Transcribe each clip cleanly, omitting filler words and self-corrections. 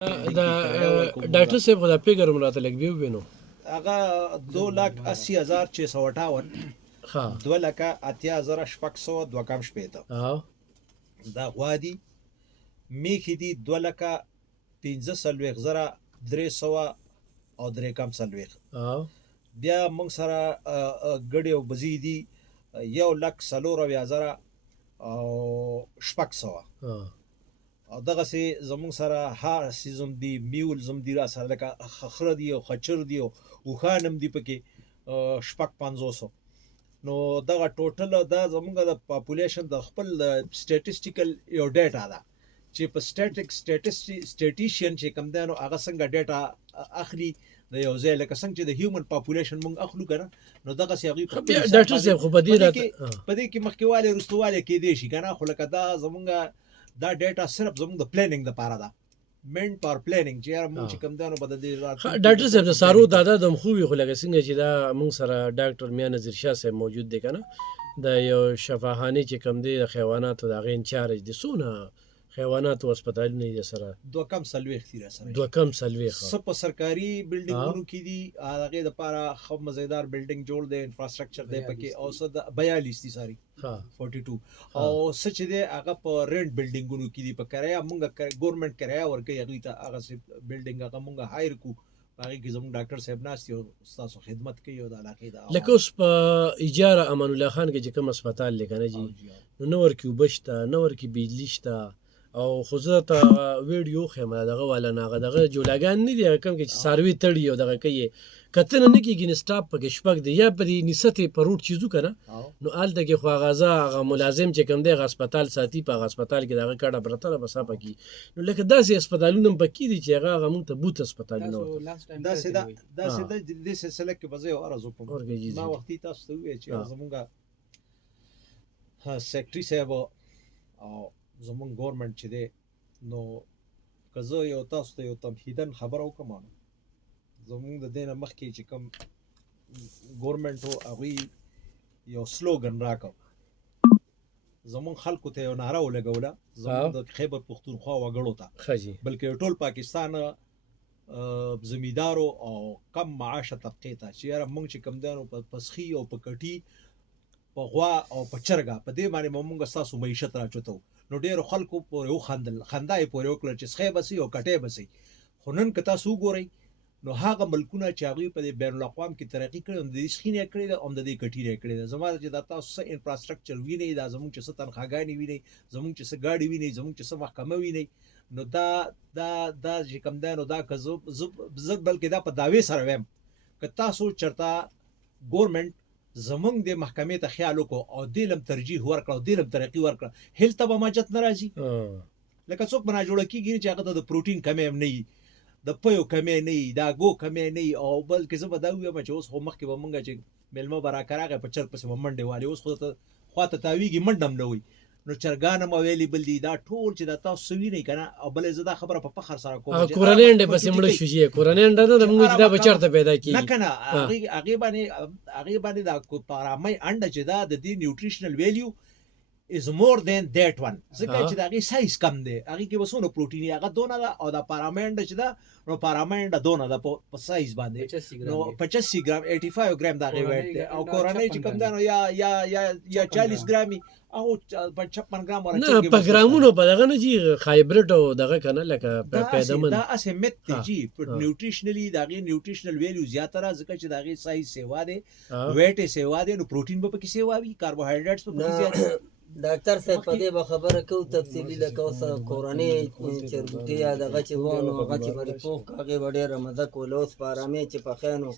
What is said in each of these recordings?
دا ډاکټر صاحب خو دا فګر مو راته لږ ووینو. هغه 2,80,658 ها 2,80,600 او دا غوا دي. میښې دي 2,15,300 او 3,40. او بیا موږ سره ګډې او بزې دي 1,04,000 او 600. او دغسې زموږ سره هر سیزم دي، میول زم دي را سره، لکه خخره دي او خچر دي او اوښان هم دي پکې 500. نو دغه ټوټل دا زموږ د پاپولیشن د خپل سټیټسټیکل یو ډیټا ده چې په سټیټیشین چې کوم دی نو هغه څنګه ډیټا اخلي د یو ځای، لکه څنګه چې د هیومن پاپولیشن موږ اخلو که نه، نو دغسې هغوی ډاکټر صاحب خو په دې کې مخکېوالی وروستوالی کېدی شي که نه، خو لکه دا زموږ دا ډیټا صرف زموږ د پلانینګ دپاره ده، مینټ فار پلانینګ، چې یاره موږ چې کوم دی نو به د دې ډاکټر صاحب د څارو تعداد هم خو وي، خو لکه څنګه چې دا موږ سره ډاکټر میا نظیر شاه صاحب موجود دی که نه، د یو شفاخانې چې کوم دی د حیواناتو د هغې انچارج دی. څونه حیواناتو هسپتالونه دي سره؟ 2,40 دي را سره. 2,40 څه په سرکاري بلډینګونو کې دي، هغې دپاره ښه مزیدار بلډینګ جوړ دی، انفراسټرکچر دی پکې، او څه 42 دي ساري 42. او څه چې دی هغه په رینټ بلډینګونو کې دي، په کرایه موږ ګورنمنټ کرایه ورکوي هغوی ته، هغسې بلډینګ هغه موږ هایر کړو، په هغې کې زموږ ډاکټر صاحب ناست دي او ستاسو خدمت کوي او د علاقې د لکه اوس په ایجاره امان الله خان کې چې کوم هسپتال دی که نه جي، نو نه ورکې اوبه شته، نه ورکې بجلي شته، او خو زه ته ویډیو ښیم دغه والا نه، هغه دغه جولاګان نه دي، هغه کوم کې چې څاروي تړي او دغه کوي، کتنه نه کېږي، نو سټاپ پکې شپږ دی، یا په دې نسته په روډ چې ځو که نه، نو هلته کې خو هغه ملازم چې کوم دی هغه هسپتال ساتي، په هغه هسپتال کې د هغه کډه پرته ده بس پکې، نو لکه داسې هسپتالونه هم پکې دي چې هغه موږ ته بوت هسپتالونه ورته داسې د دې سلسله کې به زه یو عرض وکړم. ما وختي تاسو ته وویل چې زموږ سیکرټري صاحب او زموږ ګورنمنټ چې دی، نو که زه یو تاسو ته یو تمهیدن خبره وکړم، زموږ د دې نه مخکې چې کوم ګورنمنټ و هغوی یو سلوګن راکړ، زموږ خلکو ته یو نعره ولګوله، زموږ د خیبر پښتونخوا وګړو ته، بلکې ټول پاکستان زمیندارو او کم معاشه طبقې ته، چې یاره موږ چې کوم دی نو په پسخي او په کټي، په غوا او په چرګه، په دې باندې موږ ستاسو معیشت راچوتو. نو ډېرو خلکو پورې وخندل، خندا یې پورې وکړه چې سخی به سي او کټی به سي. خو نن که تاسو وګورئ نو هغه ملکونه چې هغوی په دې بین الاقوام کې ترقي کړې، هم د دې سخي نه یې کړې ده، هم د دې کټي نه یې کړې ده. زما چې دا تاسو څه انفراسټرکچر وینئ، دا زموږ چې څه تنخواګانې وینئ، زموږ چې څه ګاډي وینئ، زموږ چې څه محکمه وینئ، نو دا چې کوم دی نو دا که زه بلکې دا په دعوې سره وایم، که تاسو چېرته ګورنمنټ زمونږ د محکمې ته خیال وکړو او دې لم ترجیح ورکړه او دې لم ترقي ورکړه، هلته به ماجت نه راځي. لکه څوک به ناجوړه کېږي چې هغه ته د پروټین کمی هم نه وي، د پیو کمی نه وي، د اګو کمی نه وي، او بلکې زه به دا ووایم چې اوس خو مخکې به مونږ چې میلمه به راکه راغی په چرګ پسې به منډې والې، اوس خو خوا ته تاویږي منډه هم نه وي. نو چرګان هم اویلیبل دي، دا ټول چې دا تاسو وینئ که نه. او بلې زه دا خبره په فخر سره کوم چې کورنۍ انډې پسې مړه شو، چې کورنۍ انډه نه ده موږ چې دا به چېرته پیدا کېږي، نه که نه، هغې باندې دا پارامۍ انډه چې دا د دې نیوټریشنل ویلیو is more than that one، ځکه چې د هغې سایز کم دی، هغې کې به څونه پروټین وي هغه دونه ده، او دا پارامۍ انډه چې ده نو پارامۍ انډه دونه ده په سایز باندې، نو 85 ګرام 85 ګرام د هغې ویټ دی، او کورنۍ چې کوم دی نو یا 40 ګرامي او 56 ګرام نه په ګرامونو په دغه نه جي هایبریډ او دغه که نه لکه پیدامن، دا هسې میت دی جي. نیوټریشنلي د هغې نیوټریشنل ویلیو زیاته ده، ځکه چې د هغې سایز سیوا دی، ویټ یې سیوا دی، نو پروټین به پکې سیوا وي، کاربوهایډریټس به پکې زیات وي. ډاکټر صاحب په دې به خبره کوو تفصیلي، لکه اوس کورنۍ چرګوټي یا دغه چې وو نو هغه چې به دې پوخ کړه هغې به ډېره مزه کوله. اوس په ارامۍ چې پخی نو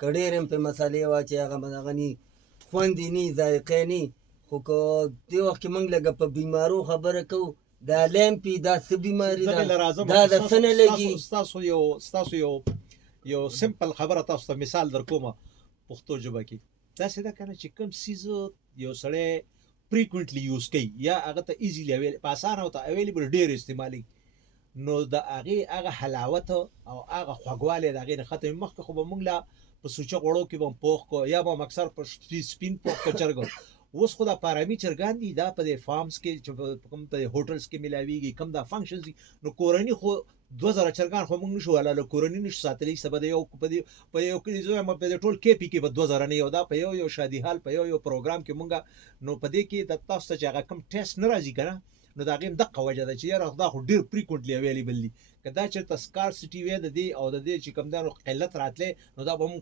که ډېرې هم پرې مسالې واچوې هغه به دغه ني، خوند یې ني، ذایقه یې ني. خو که دې وخت کې موږ لږه په بیمارو خبره کوو، دا لیمپي دا څه بیماري ده، دا د څه نه لګي. ستاسو یو سمپل خبره تاسو ته مثال در کومه پښتو ژبه کې، داسې ده که نه چې کوم څیز یو سړی فریکوینټلی یوز کوي یا هغه ته ایزیلی په اسانه او ته اویلیبل ډېر استعمالي، نو د هغې هغه حلاوت او هغه خوږوالی د هغې نه ختم. مخکې خو به موږ لا په سوچه غوړو کې به هم پوخ کو، یا به هم اکثر په سپین پوخ کو چرګ، اوس خو دا فارمي چرګان دي دا په دې فارمز کې چې په کوم په هوټلز کې ملاويږي کم دا فنکشنز دي نو کورني خو 2000 چرګان خو موږ نشو ولاله کورني نشو ساتلی سبا د یو په یو کې زو ما په ټول کې پی کې په 2000 نه یو دا په یو شادي حال په یو پروګرام کې مونږه نو په دې کې د تاسو چې هغه کم ټیسټ ناراضي کنه نو دا غیم دغه وجه ده چې یاره دا خو ډیر فریکوئنټلی اویلیبل دي کدا چې تسکار سټي وې د دې او د دې چې کم دانو قلت راتله نو دا به موږ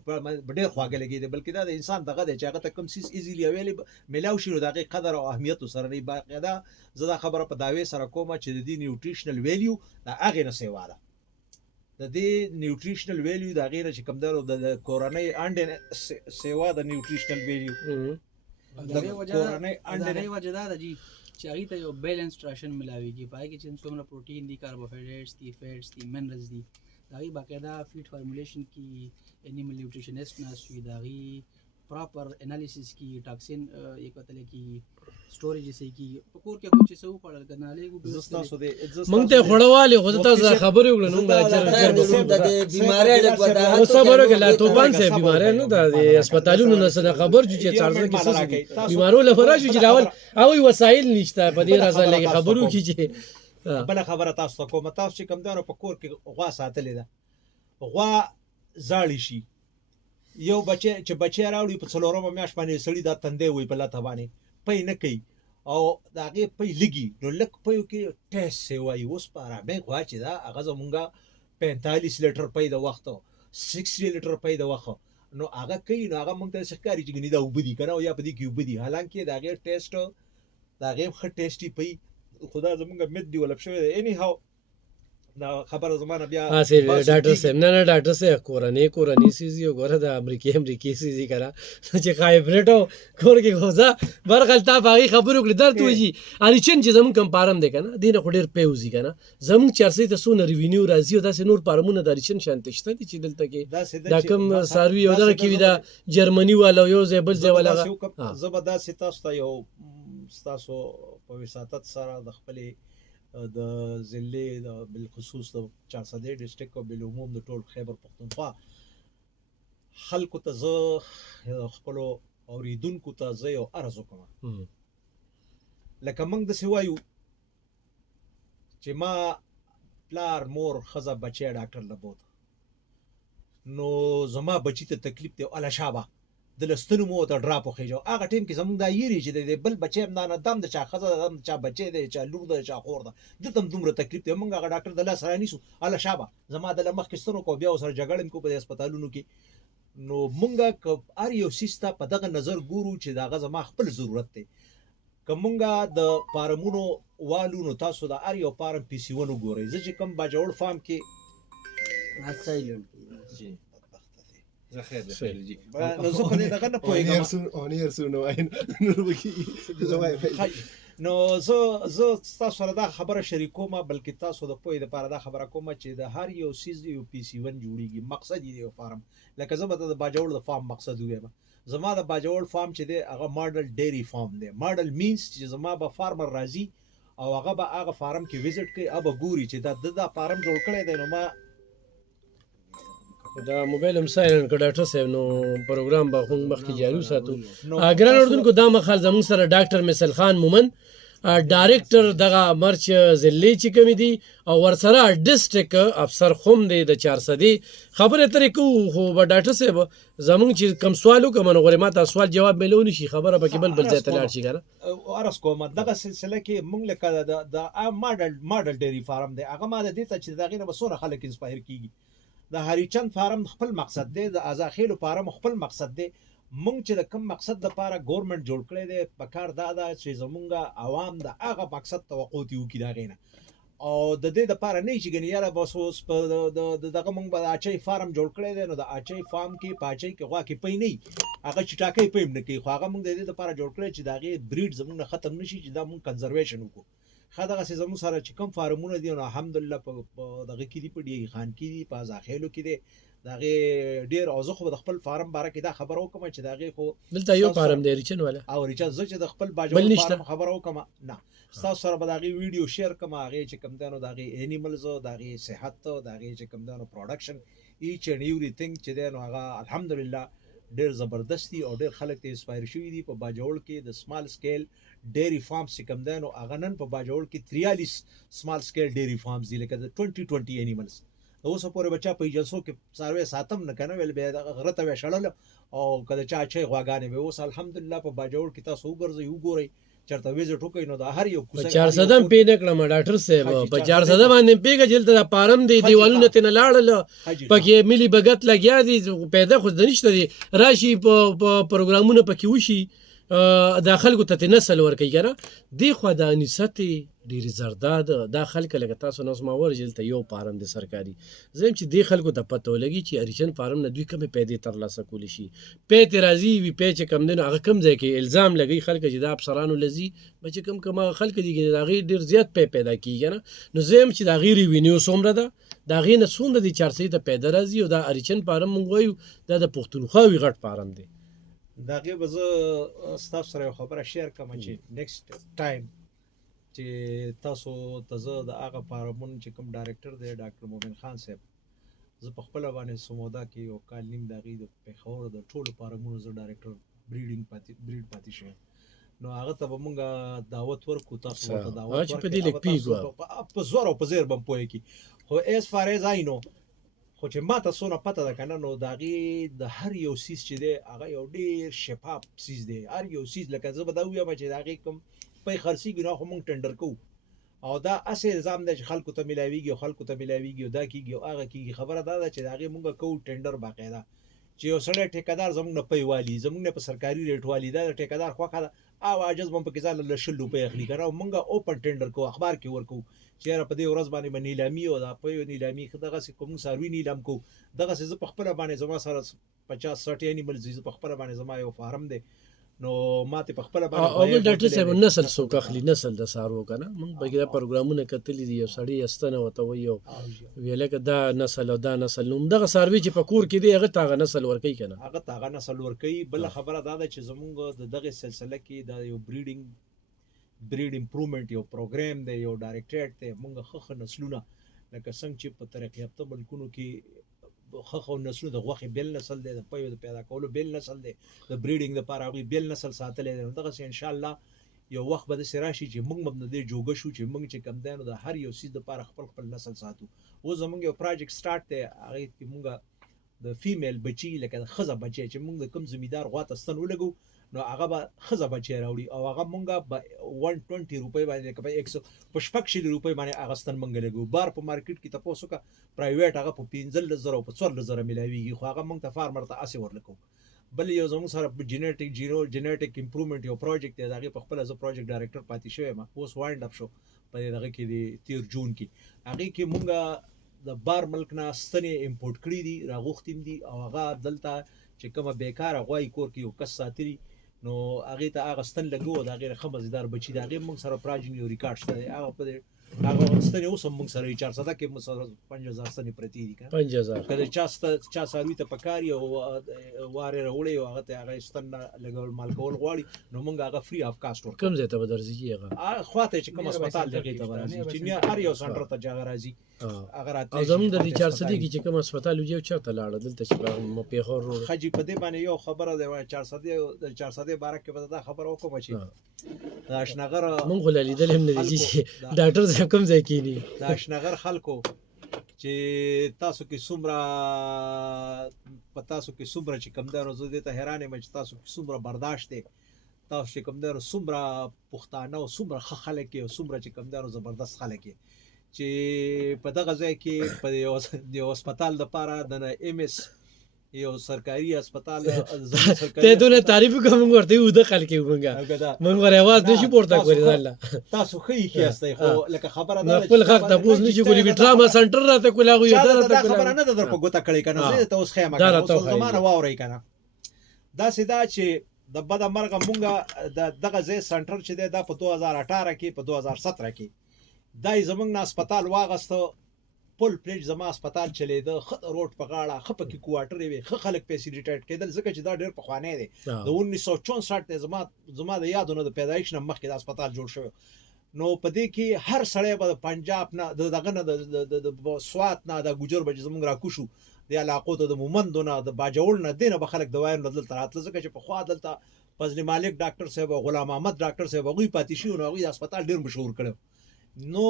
ډیر خواږه لګیږي بلکې دا د انسان دغه د چې هغه ته کم سیس ایزیلی اویلیبل ملاو شي نو دغه قدر او اهمیت سره نه باقاعده زدا خبره په داوی سره کومه چې د دې نیوټریشنل ویلیو دا هغه نه سیوا ده د دې نیوټریشنل ویلیو دا غیر چې کم دانو د کورنۍ انډ سیوا د نیوټریشنل ویلیو د وجه دا ده چې هغه ته یو بیلنس راشن ملاويږي پای کې چې څومره پروتین دي کاربوهایډریټس دي فیټس دي منرالز دي داغي باقاعده فیډ فارمولیشن کی انیمل نیوټریشنسټ ناسوي داغي پراپر انالیسس کی ټاکسین یک وتل کی سټوریج سي کی پکور کې کوم چې سو پړل کناله مونږ ته خړواله خو تاسو خبرې وکړو نو د بیماری ډک ودا او صبر وکړه توبان سه بیماری نه د هسپتالونو نه سره خبر جو چې څارځه کې څه بیمارو لپاره شو چې راول او وسایل نشته په دې راځه لګي خبرو کې چې بل خبره تاسو کوم تاسو چې کم دانو په کور کې غوا ساتلې ده غوا زاړی شي یو بچي چې بچي راوړي په څلورمه میاشت باندې سړی دا تندې وي په لاته باندې پي نه کوي او دا هغه پي لګي نو لک پيو کې ټیسټ سی وای اوس پاره به غوا چې دا هغه زمونږه 45 لیټر پي د وخت 60 لیټر پي د وخت نو هغه کوي نو هغه مونږ ته ښکاری چې ګنې دا وبدي کنه او یا په دې کې وبدي حالانکه دا هغه ټیسټ دا هغه ښه ټیسټي پي خدا زمونږه مد دی ولب شوی دی اني هاو دا خبره زمانه بیا سي ډاکټر سم نه ډاکټر سه کورنی سيزي وګوره د امریکای سيزي کرا چې هایبریډو کور کې غوځه برغلطه باغی خبرو کړی درته وږي علي چن چې زمون کم پارم دی کنه دینه خډیر پیوزي کنه زمون چرسي ته سونه ریوینیو راځي او داسې نور پارمونه د چن شانتشته دي چې دلته کې دا کم ساروي او دا کې دا جرمني والا یو زبل زولا زبدا ستاسو یو تاسو په وساتت سره د خپل د ضلع د بالخصوص د 400 ډیسټریکټ او بالعموم د ټول خیبر پختونخوا خلکو ته زه خپل اوریدونکو ته زه یو عرض وکم لکه موږ د سوایو چې ما پلار مور خزه بچی ډاکټر لبوت نو زما بچی ته تکلیف دی الله شابه د لستنو مو ته ډراپ وخیجو هغه ټیم کې زمونږ دا یری چې د بل بچی هم نه دم د چا خزه دم چا بچی دی چا لور د چا خور ده د تم دومره تکلیف دی مونږ هغه ډاکټر د لاس را نیسو الله شابه زما د لمخ کستنو کو بیا سره جګړم کو په هسپتالونو کې نو مونږه ار یو سیستا په دغه نظر ګورو چې داغه زما خپل ضرورت دی کومګه د فارمونو والو نو تاسو د ار یو فارم پی سی 1 وګورئ چې کوم باجوړ فارم کې سایلنت زخیر جی نو زه په دې دغه نه پوهیږم نو زه تاسو سره دا خبره شریکوم بلکې تاسو د پوهې لپاره دا خبره کوم چې د هر یو سیز یو پی سی 1 جوړیږي مقصد یې یو فارم لکه زه به د باجوړ د فارم مقصد وایم زما د باجوړ فارم چې دی هغه ماډل ډیری فارم دی ماډل مینز چې زما به فارمر راځي او هغه به هغه فارم کې وزټ کوي او به ګوري چې دا فارم جوړ کړی دی نو ما دا موبایل هم سایلنت کړ ډاکټر صاحب نو پروګرام به هم مخکې جاري ساتو ګران اردوونکو دا مخال زموږ سره ډاکټر مثل خان مومن ډایرکټر دغه مرچ ضلع چې کوم دي او ورسره ډیسټریکټ افسر خوم دی د 400 خبره ترې کو خو ډاکټر صاحب زموږ چې کم سوالو کوم غوړې ما تاسو سوال جواب ملونی شي خبره به بل ځای ته لاړ شي کنه ارس کوم دغه سلسله کې مونږ لکه د ماډل ډیری فارم دی هغه ما د دې ته چې دغه نه وسونه خلک انسپایر کیږي د هریچند فارم خپل مقصد دی د ازاخیلو فارم خپل مقصد دی مونږ چې د کوم مقصد لپاره ګورنمنت جوړ کړی دی په کار دا ده چې زمونږه عوام د هغه مقصد توقع دی وکړي دا غینه او د دې لپاره نه چې ګنې یاره بس اوس په دغه مونږ به اچي فارم جوړ کړی دی نو د اچي فارم کې پاچي کې غوا کې پي نه هغه چې ټاکي پي نه کوي خو هغه مونږ د دې لپاره جوړ کړی چې داغه بریډ زمونږ ختم نشي چې دا مونږ کنزرویشن وکړو خدغه سي زموږ سره چې کوم فارمونه دي نو الحمدلله په دغه کې دي په ډي خان کې دي په ځاخېلو کې دي دغه ډیر اوزه خو د خپل فارم باره کې دا خبر وکم چې دغه خو دلته یو فارم دی ریچن والا او ریچن زه چې د خپل باجوړ فارم خبر وکم نه تاسو سره به دغه ویډیو شیر کوم هغه چې کوم دانو دغه انیملز او دغه صحت او دغه چې کوم دانو پروډکشن ایچ اند ایوریثینګ چې دانو هغه الحمدلله ډېر زبردست دي او ډېر خلک ته انسپایر شوي دي. په باجوړ کې د سمال سکیل ډیری فارمز چې کوم دی نو هغه نن په باجوړ کې 43 سمال سکیل ډیری فارمز دي، لکه د 2020 انیملز. اوس پورې بچا په ایجنسو کې څاروي ساتم نه کنه، ویل به غره ته شړل او کله چا چي غواګانې به. اوس الحمدلله په باجوړ کې تاسو وګورئ وګورئ چرته ویزټ وکړئ نو د هر یو په 400 پی نه کړم ډاکټر صاحب، په 400 باندې پیګه جلته د پارم دی دیوالونه تنه لاړل پکې ملي بغت لګیا دي، پیدا خو د نشته دي راشي په پروګرامونه پکې وشي د خلکو ته نسل ورکوي کنه. دی خو د انیست ډېری زرداد دا خلک لکه تاسو نو ما ورجلته یو پارم د سرکاري زم چې دی خلکو ته پته ولګي چې اریجن پارم نه دوی کومه پیدا تر لاسه کول شي. پیته راځي وی پیچ کم دین هغه کم ځای کې الزام لګي خلک چې د افسرانو لذي بچ کم کما خلک دي دا غي ډېر زیات پیدا کیږي نه. نو زم چې دا غیر وینیو سومره ده دا غي نه سوند دي 400 ته پیدا راځي او دا اریجن پارم مونږ وایو دا د پښتونخوا وی غټ پارم دی. دا غي به تاسو سره خبره شیر کوم چې نیکسټ ټایم چې تاسو ته د هغه پارمون چې کوم ډایرکټر دی ډاکټر مومن خان صاحب، زه په خپل باندې سمودا کې یو کال نیم دغې د پیښور د ټولو پارمونو زه ډایرکټر بریډ پاتې شوم. نو هغه ته به مونږ دعوت ورکو، تاسو ته دعوت ورکو په زور او په زیر بم پوهې کی. خو ایز فار ایز آی نو خو چې ما تاسو نه پته ده کنه نو دغې د هر یو سیس چې دی هغه یو ډېر شفاف سیس دی. هر یو سیس لکه زه به دا ووایم چې دغې کوم په خرڅیږي نو خو مونږ ټندر کوو او دا اسې نظام دی چې خلکو ته ملاویږي او خلکو ته ملاویږي او دا کیږي او هغه کیږي. خبره دا ده چې هغه مونږ کوو ټندر باقاعده چې یو سړی ټیکادار زمونږ نه پیوالي زمونږ نه په سرکاري ریټ والی دا ټیکادار خوخه ده او عاجز بم په کې ځل له 100 روپۍ اخلي کنه. مونږ اوپن ټندر کوو، اخبار کې ورکو چې په دې ورځ باندې نیلامي او دا په نیلامي دغه څه کوم ساروي نیلام کو دغه څه په خپل باندې زما سره 50-60 انیملز په خپل باندې زما یو فارم دی نو ماته په خپل باندې او بل ډاکټر صاحب نسل څوک اخلي نسل د سارو کنه مونږ بګیدا پروګرامونه کتلې دي یو سړی استنه وته ویو ویل که دا نسل او دا نسل نو دغه ساروي چې په کور کې دی هغه تاغه نسل ورکی کنه هغه تاغه نسل ورکی. بل خبره دا ده چې زمونږ دغه سلسله کې دا یو بریډ امپروومنت یو پروګرام دی یو ډایرکټریټ دی. مونږ خخ نسلونه لکه څنګه چې په ترقی یافته ملکونو کې خخ نسلونه د غوخي بیل نسل دی د پيو د پیدا کولو بیل نسل دی د بریډینګ لپاره غوي بیل نسل ساتلې دی. دغه ان شاء الله یو وخت به د سراشي چې موږ مبنه دی جوګه شو چې موږ چې کم دانو د هر یو سیس لپاره خپل نسل ساتو. و زمونږ یو پروجیکټ سٹارټ دی هغه کې موږ د فیمیل بچی لکه د خزه بچی چې موږ د کوم زمیدار غواته ستن ولګو نو هغه به خزه بچی راوړي او هغه مونږه 120 روپۍ باندې کبه 150 روپۍ باندې هغه ستن مونږ لګو. بار په مارکیټ کې تاسو کا پرایویټ هغه په 15000 او په 14000 ملاويږي خو هغه مونږ ته فارمر ته اسې ورلکو. بل یو زموږ سره جینیټیک امپروومنت یو پروجیکټ دی هغه په خپل از پروجیکټ ډایرکټر پاتې شوی ما اوس وایند اپ شو په دغه کې دی 13 جون کې هغه کې مونږه د بار ملک نه ستنې امپورټ کړې دي راغوښتیم دي او هغه دلته چې کومه بیکاره غوای کور کې یو کس ساتري نو هغه ته هغه ستن لګو دا غیر خمزدار بچی دا غیر موږ سره پراجن یو ریکارډ شته هغه په هغه ستنې اوس موږ سره 400 کې موږ سره 5000 ستنې پرتی دي کنه 5000 کله چا ساروي ته پکاري او واره وړي او هغه ته هغه ستن لګول مال کول غواړي نو موږ هغه فری اف کاست ورکو. کوم ځای ته درځي هغه خواته چې کوم هسپتال دغه ته راځي چې نه هر یو سنټر ته ځای راځي اگر او زموږ د 400 کې چې کوم هسپتال وجو چاته لاړ دلته چې په پیښور روډ خجی په دې باندې یو خبره ده 400 بارک کې به دا خبره وکم چې د اشنغر مونږ لیدل هم نه دي چې ډاکټر صاحب کوم ځای کې دي د اشنغر خلکو چې تاسو کې څومره چې کمدارو زه دې ته حیران یم چې تاسو کې څومره برداشت دی تاسو چې کمدارو څومره پښتانه او څومره خلک او څومره چې کمدارو زبردست خلک چې په دغه ځای کې په یو هسپتال د پاره د ام اس یو سرکاري هسپتال زموږ سرکاري ته دونه تعریف کوم ورته یو د خلک وګنګا مونږ غره आवाज نشي پورته کولی الله تاسو خې کیسته خو لکه خبره ده خپل حق ته پوز نشي کولی ټراما سنټر راته کولا غو یو دا خبره نه در په ګوته کړی کنه زه ته اوس خیمه کوم زمانه واوري کنه دا سیدا چې د بد مرغه مونږه دغه ځای سنټر چې دا په 2018 کې په 2017 کې دای زمنګ نه هسپتال واغسته پل پلیج زما هسپتال چلیده خط روډ په غاړه خپ کې کوارټر وي خلک فیسیلیټیټ کېدل ځکه چې دا ډېر پخوانی دی د 1964 ته زما د یادونو د پیدایښت نه مخکې د هسپتال جوړ شوی نو په دې کې هر سړی به د پنجاب نه دغه نه د سوات نه د ګوجر به زمونږ راکوشو د علاقو ته د مومندو نه د باجوړ نه دینه به خلک د وایم نه دلته راتله ځکه چې په خوا دلته فضل مالک ډاکټر صاحب او غلام احمد ډاکټر صاحب هغوی پاتې شي نو هغوی د هسپتال ډېر مشهور کړی نو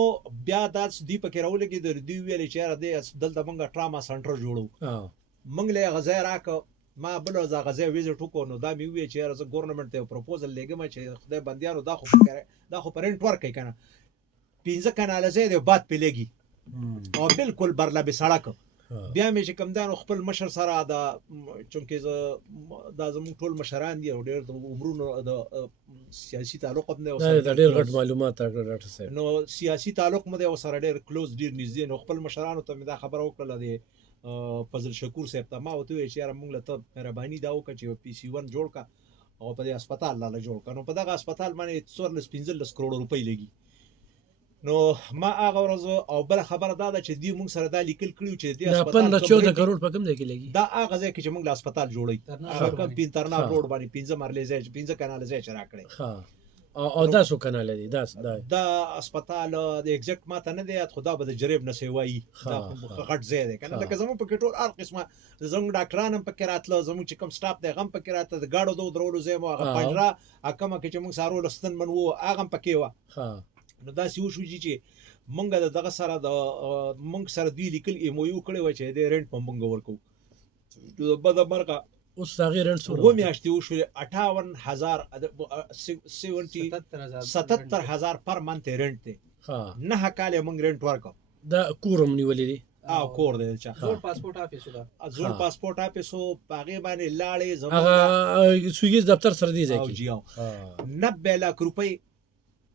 بیا دا دی پکې راولګي د دوی ویلې چې یاره دلته موږ ټراما سنټر جوړو موږ له هغه ځای راکړه ما بل ورځ هغه ځای ویزټ وکړو نو دا مې وویل چې یاره زه ګورنمنټ ته یو پروپوزل لیږم چې خدای بندیانو دا خو په رینټ ورکوي که نه 15 کناله ځای دی باد پې لګي او بالکل برلبې سړک بیا مې چې کوم دی نو خپل مشر سره دا چونکې دا زموږ ټول مشران دي او ډېر د عمرونو د سیاسي تعلق هم دی دا ډېر غټ معلومات راکړه ډاکټر صاحب نو سیاسي تعلق مو دی ورسره ډېر کلوز ډېر نږدې نو خپل مشرانو ته مې دا خبره وکړله د فضل شکور صاحب ته ما ورته وویل چې یاره موږ له ته مهرباني دا وکړه چې PC1 جوړ کړه او په دې هسپتال لاله جوړ کړه نو په دغه هسپتال باندې 14-15 کروڑ روپۍ لګي نو ما هغه ورځ او بل خبره دا ده چې دوی موږ سره دا لیکل کړي چې دې هسپتال 15-14 کروڑ په کوم ځای کې لګي دا هغه ځای کې چې موږ له هسپتال جوړی هغه کوم پینترنا روډ باندې 15 مرلې ځای 15 کناله ځای چې راکړي او دا څو کناله دي دا هسپتال د ایگزیکټ ماته نه دی خدا به د جریب نه سیوایي دا غټ ځای دی کنه لکه زموږ په کې ټول هر قسمه زموږ ډاکټران هم پکې راتله زموږ چې کوم سټاف دی غم پکې راتله د گاډو دو درولو ځای مو هغه پنجره اکمه کې چې موږ سارو لستن منو هغه هم پکې و نو دا سی وشو چې مونږ دغه سره د مونږ سره دی لیکل MOU کړی و چې د رینټ په مونږ ورکو بد مرګه اوس هغه رینټ سره و میاشتې وشو 58000 پر منث رینټ دی نه کال مونږ رینټ ورکو دا کورم نیولې دي کور دی چې زوړ پاسپورت آفیس دا زوړ پاسپورت آفیس باغې باندې لاړې زموږ سویګز دفتر سره دی ځکه 90 لک روپۍ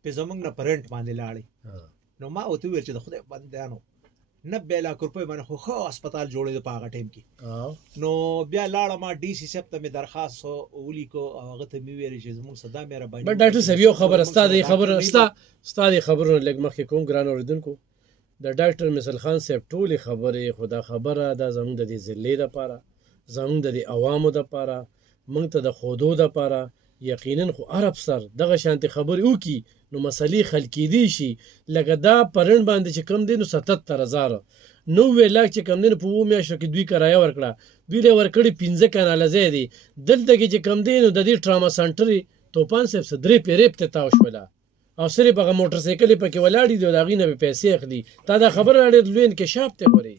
په زمونږ نه پرنټ باندې لاړې نو ما او ته ویل چې د خدای بندیانو 90 لک روپۍ باندې خو هسپتال جوړې په هغه ټیم کې نو بیا لاړم ما DC صاحب ته مې درخواست ولیکو هغه ته مې ویل چې زموږ صدا مهرباني بټ ډاکټر صاحب یو خبره ستاسو خبرونه لګ مخکې کوم ګران اوریدونکو د ډاکټر مثل خان صاحب ټولې خبرې خدا خبره دا زموږ د دې ضلع لپاره زموږ د عوامو لپاره موږ ته د خودو لپاره یقینا خو عرب سر دغه شانتي خبرې وکي نو مسلې خل کېدی شي لکه دا پرن باندې چې کم دی نو 77000 نو ویلا چې کم دی په و میاشتو کې دوی کرایه ورکړه دوی له ورکړي 15 کناله ځای دی دلته کې چې کم دی نو د دې ټراما سنټر توپان صاحب صدرې پیریب ته تاو شوله او سره په موټر سایکل پکې ولاړی دی دا غینه به پیسې اخلي تا دا خبره اړ لوین کې شاپ ته غوري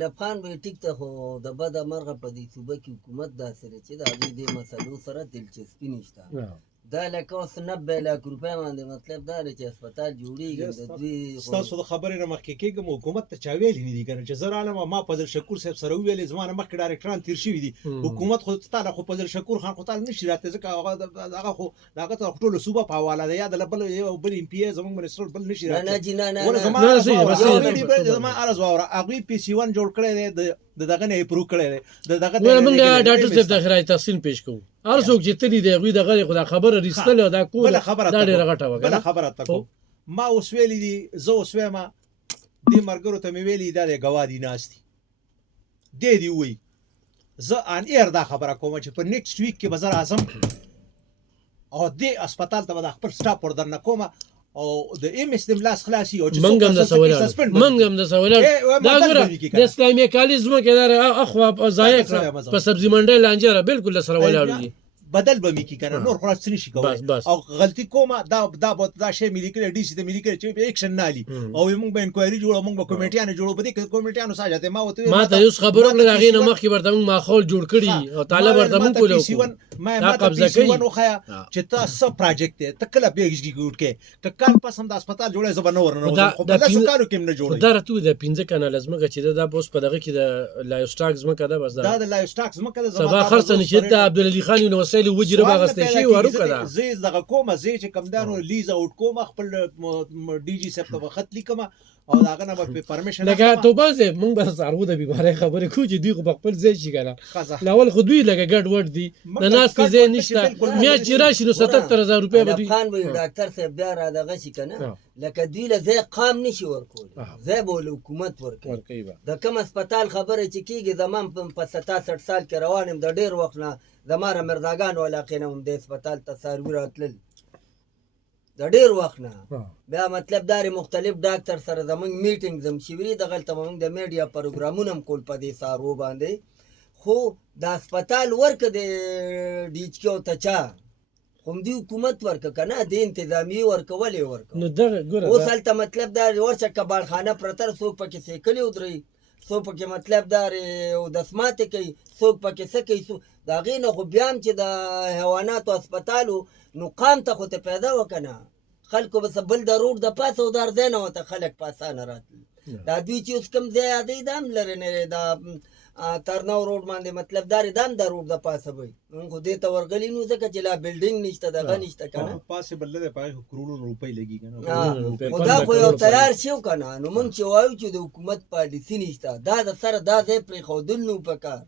لفخان به ټیک ته خو د بد مرغه په دې صوبه کې حکومت دا سره چې دا دې مسلو سره دلچسپي نشته دا لکه اوس 90 لک روپۍ باندې مطلب دا چې هسپتال جوړیږي د دوی تاسو د خبرې نه مخکې کېږم حکومت ته چا ویلي نه دي کنه چې زه رالم ما فضل شکور صاحب سره ویلې زمانه مخکې ډایرکټران تیر شوي دي حکومت خو تعالی خو فضل شکور خان خو تعالی نشي راته ځکه هغه خو هغه ته ټول صوبه په حواله ده یا د بل MP زموږ منسټر بل نشي راته نه جی نه زما عرض واوره هغه PC1 جوړ کړی دی دغه نه پرو کړی دی دغه موږ ډاکټر صاحب د خرای تحسین پیش کوو هر څوک چې تدې دی غوي دغه خدا خبره رښتله دا کوله دا ډیره غټه وکړه خبره تکو ما اوس ویلې دي زه اوس وایم دې مرګرو ته مې ویلې دا د گوادی ناشتي دی وی زه ان ایر دا خبره کوم چې په نیکسټ ویک کې بازار اعظم او دې هسپتال ته به خپل سټاپ ورډر نه کوم او د MS د ملاس خلاصي او چې منګم د سوالات دا ګوره د اسلامي کالیزم کې دا اخوا ضایع په سبزی منډه لانجره بالکل سره ولاړ دي بدل به میکی کنه نور خلاص څه نشي کولای او غلطی کومه دا شی ملي کړي DC د ملي کړي چې اکشن نالي او موږ به انکوایري جوړو موږ به کمیټیانه جوړو په دې کمیټیانو ساجته ما وته ما ته یو خبرو کړل هغه نه مخکې ورته ماحول جوړ کړي او طالب ورته مونږ کولو ما قبضه کوي نو خیا چې تاسو پروجیکټ ته کله به ایگزیکیوټ کې کله پس هم د هسپتال جوړای زبر نه ورنه خو بل څه کارو کې نه جوړي دا راتو د 15 کنه لازم چې دا بوس په دغه کې د لایو سټاکس مکه دا بس دا د لایو سټاکس مکه دا سبا خرڅ نشي د عبدالعلی خان نو وسایل وجره باغ شي ورو کړه زه دغه کومه زه چې کمدانو لیز اوټ کوم خپل DG صاحب ته خط لیکم او داغه نه په پرمیشن لکه توبه زه مونږ به سارو د بیماری خبره کو چې دوی خپل ځای شي کنه لاول خو دوی لکه ګډ وډ دي د ناس کې ځای نشته میا چې راشي نو 77000 روپیا به دوی خان به ډاکټر صاحب بیا را دغه شي کنه لکه دوی له ځای قام نشي ورکول ځای به حکومت ورکوي د کوم هسپتال خبره چې کیږي زمان په 67 سال کې روانم د ډیر وخت نه زماره مرزاګان علاقې نه هم د هسپتال تصاویر اتلل د ډېر وخت نه ها. بیا مطلب دا دی مختلف ډاکټر سره زمونږ میټینګ زم شوي دغلته به مونږ د میډیا پروګرامونه هم کول په دې سارو باندې خو د هسپتال ورکه د ډي ایچ کیو ته چا خو همدې حکومت ورکه که نه د انتظامیې ورکه ولې ورکه نو دغه ګوره اوس هلته مطلب دا دی ورشه کباړخانه پرته ده، څوک پکې سیکلې ودروي، څوک پکې مطلب دا اودسماتې کوي، څوک پکې څه کوي، د هغې نه خو بیا هم چې د حیواناتو هسپتال و نو قام ته خو ته پیدا وکه نه خلکو به څه بل د روډ د پاسه او د هر ځای نه ورته خلک په اسانه راتلل دا دوی چې اوس کوم ځای یادوي دا هم لرې نه دی دا ترناو روډ باندې مطلب دا دی دا هم د روډ د پاسه به وي مونږ خو دې ته ورغلي نو ځکه چې لا بلډینګ نشته دغه نشته که نه پاسبل نه دی په هغې خو کروڑونه روپۍ لګي که نه خو دا خو یو تیار شو که نه نو مونږ چې وایو چې د حکومت پالیسي نشته دا د سره دا ځای پرېښودل نو پکار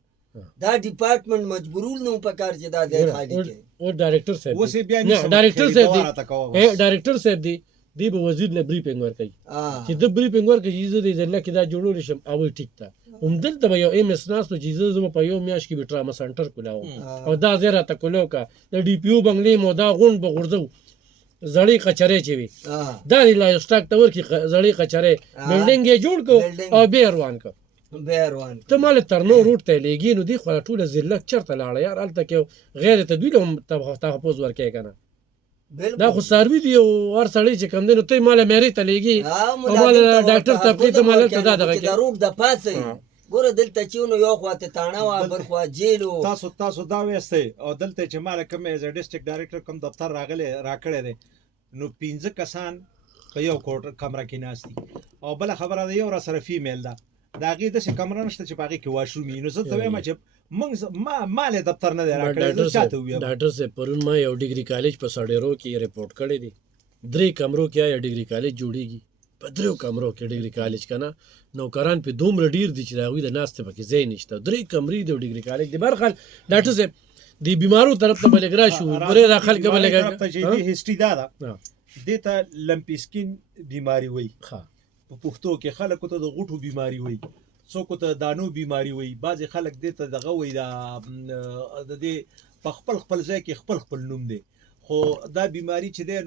دا ډپارټمنټ مجبورول نو پکار چې دا ځای خالي کړي او ډایرکټر صاحب اوس یې بیا نه نیسم ډایرکټر خیری صاحب دواره ته کوه دی بس. ډایرکټر صاحب دی به وزیر له بریفینګ ورکوي چې د بریفینګ ورکړي چې زه د ضلع کې دا جوړول شم او ټیک ته همدلته به یو ایم اس ناستو چې زه په یو میاشت کې به ټراما سنټر کولاو او دا ځای راته کولو که د ډي پي او بنګلې مو دا غونډ به غورځو زړې کچرې چې وي دا د لایوسټاک ته ورکړي زړې کچرې بلډینګ یې جوړ کړو او بیا روان کړو بیا روان ته مال ترنو روډ ته لېږي نو دې خو ټوله ضلع چېرته لاړه یار هلته کې غیر ته دوی له هم تحفظ ورکوي که نه دا خو څاروي دي او هر سړی چې کوم دی نو ته یې ماله معیاري ته لېږي او ماله ډاکټر تفریح ته ماله ته دا دغه د روډ د پاسه ګوره دلته چې نو یو خوا ته تاڼه وه بل خوا جیل و تاسو دا ویستی او دلته چې ماله کوم ایز ډسټرکټ ډایرکټر کوم دفتر راکړی دی نو 15 کسان په یو کمره کې ناست دي او بله خبره ده یو را سره فیمیل ده د هغې داسې کمره نشته چې په هغې کې واشروم وي نو زه ته وایم چې مال یې دفتر نه دی راکړی زه چاته ووایم ډاکټر صاحب پرون ما یو ډیګري کالج په سړېرو کې ریپورټ کړی دی 3 کمرو کې یو ډیګري کالج جوړیږي په 3 کمرو کې ډیګري کالج که نه نوکران پې دومره ډېر دي چې د هغوی د ناستې پکې ځای نشته 3 کمرې د ډیګري کالج دی برخال ډاکټر صاحب د بیمارو طرف ته به لږ راشو برې را خلک به لږ دې هسټري دا ده دې ته لمپي سکین بیماري وایي په پښتو کې خلکو ته د غوټو بیماري وایي څوک ته دانو بیماری وایي بعضې خلک دې ته دغه وایي د دې په خپل ځای کې خپل نوم دی خو دا بیماری چې دی نو